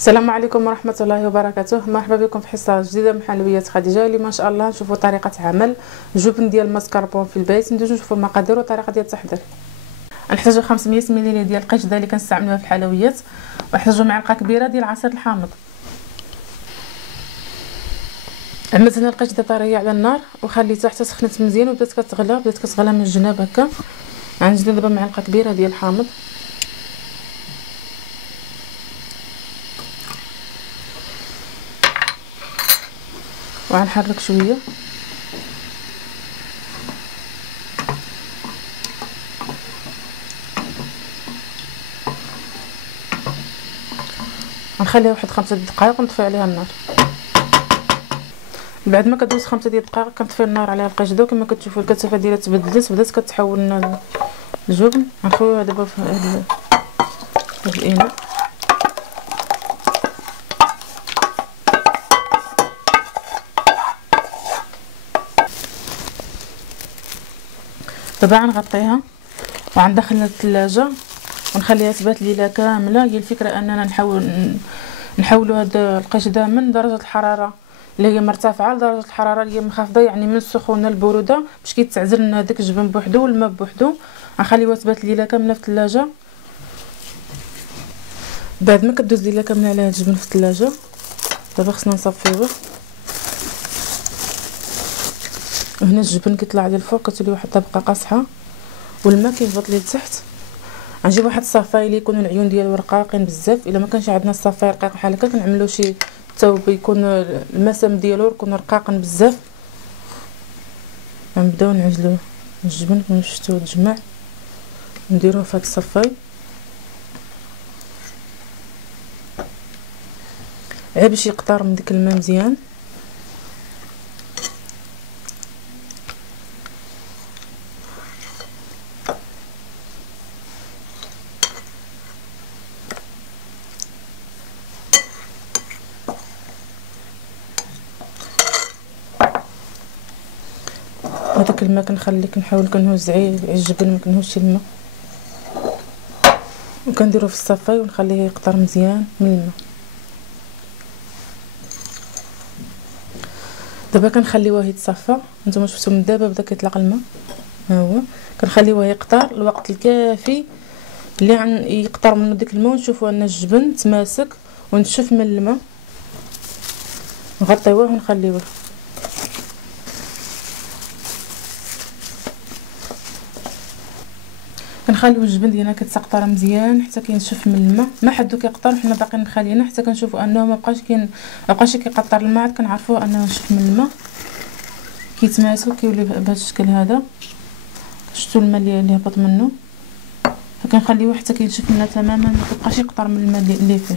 السلام عليكم ورحمه الله وبركاته. مرحبا بكم في حصه جديده من حلويات خديجه. اليوم ان شاء الله نشوفوا طريقه عمل جبن ديال الماسكربون في البيت. ندوزو نشوفوا المقادير والطريقه ديال التحضير. نحتاجو 500 ملل ديال القشده اللي كنستعملوها في الحلويات، ونحتاجو معلقه كبيره ديال العصير الحامض. عملت هنا القشده طريه على النار وخليتها حتى سخنت مزيان وبدات كتغلى من الجناب هكا. غنزيد دابا معلقه كبيره ديال الحامض، وغنحرك شويه غنخليها واحد 5 دقائق ونطفي عليها النار. بعد ما كدوز 5 ديال الدقائق كنطفي النار على القشده، وكما كتشوفوا الكثافه ديالها تبدلت، بدات كتحول لنا الجبن. غنخويوها دابا في هاد الاناء. دابا غنغطيها وغندخلها للثلاجه ونخليها تبات ليله كامله. هي الفكره اننا نحولوا هاد القشده من درجه الحراره اللي هي مرتفعه لدرجه الحراره اللي هي منخفضه، يعني من السخونه للبروده، باش كيتعزل لنا داك الجبن بوحدو والماء بوحدو. غنخليوها تبات ليله كامله في الثلاجه. بعد ما كدوز ليله كامله على هاد الجبن في الثلاجه، دابا خصنا نصفيوه. هنا الجبن كيطلع لي الفوق، كتولي واحد الطبقه قاصحه والماء كيهبط لي لتحت. غنجيب واحد الصفاي اللي يكونوا العيون ديالو رقاقين بزاف. الا ما كانش عندنا الصفاي رقيق بحال هكا كنعملوا شي ثوب يكون المسام ديالو يكون رقاقن بزاف. غنبداو نعجلوا الجبن كما شفتوا تجمع، نديروه في هذا الصفاي غير باش يقطر من ديك الماء مزيان. هذاك الماء كنحاول كنهز الجبن، ما كنهزش الماء، وكنديرو في الصفاي ونخليه يقطر مزيان من الماء. دابا كنخليوه يتصفى. نتوما شفتوا من دابا بدا كيطلق الماء، ها هو. كنخليوه يقطر الوقت الكافي اللي يقطر منه داك الماء، ونشوفوا ان الجبن تماسك ونشف من الماء. نغطيوه ونخليوه. كنخليو الجبن ديالنا كتسقطر مزيان حتى كينشف من الماء. ما حدو كيقطر حنا باقيين مخلينه حتى كنشوفوا انه ما بقاش كيقطر الماء، عاد كنعرفوا انه نشف من الماء. كيتماسك كيولي بهذا الشكل هذا. شفتوا الماء اللي هبط منه، فكنخليوه حتى كينشف منه تماما، ما كيبقاش يقطر من الماء اللي فيه.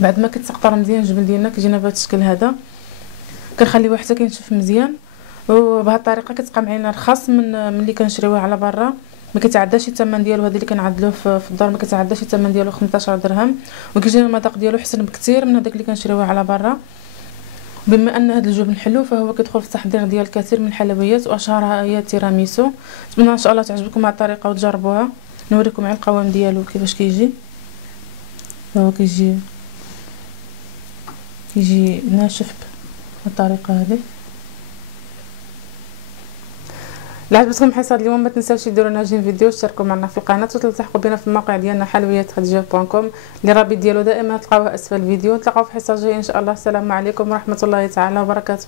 بعد ما كتسقطر مزيان الجبن ديالنا كيجينا بهذا الشكل هذا. كنخليوه حتى كينشف مزيان، وبهذه الطريقه كتبقى معنا رخص من اللي كنشريوه على برا. ما كيتعداش الثمن ديالو، هذا اللي كنعدلوه في الدار ما كيتعداش الثمن ديالو 15 درهم، وكيجينا المذاق ديالو حسن بكثير من هذاك اللي كنشريوه على برا. بما ان هذا الجبن حلو فهو كيدخل في التحضير ديال الكثير من الحلويات واشهرها هي التيراميسو. نتمنى ان شاء الله تعجبكم مع الطريقه وتجربوها. نوريكم على القوام ديالو كيفاش كيجي. هو كيجي ناشف بالطريقه هذه. لا عجبتكم الحصه اليوم ما تنساوش ديروا لنا جيم فيديو وتشتركوا معنا في القناه وتلتحقوا بنا في الموقع ديالنا حلويات خديجه.com اللي رابط ديالو دائما تلقاوه اسفل الفيديو. نتلاقاو في حصه جايه ان شاء الله. السلام عليكم ورحمه الله تعالى وبركاته.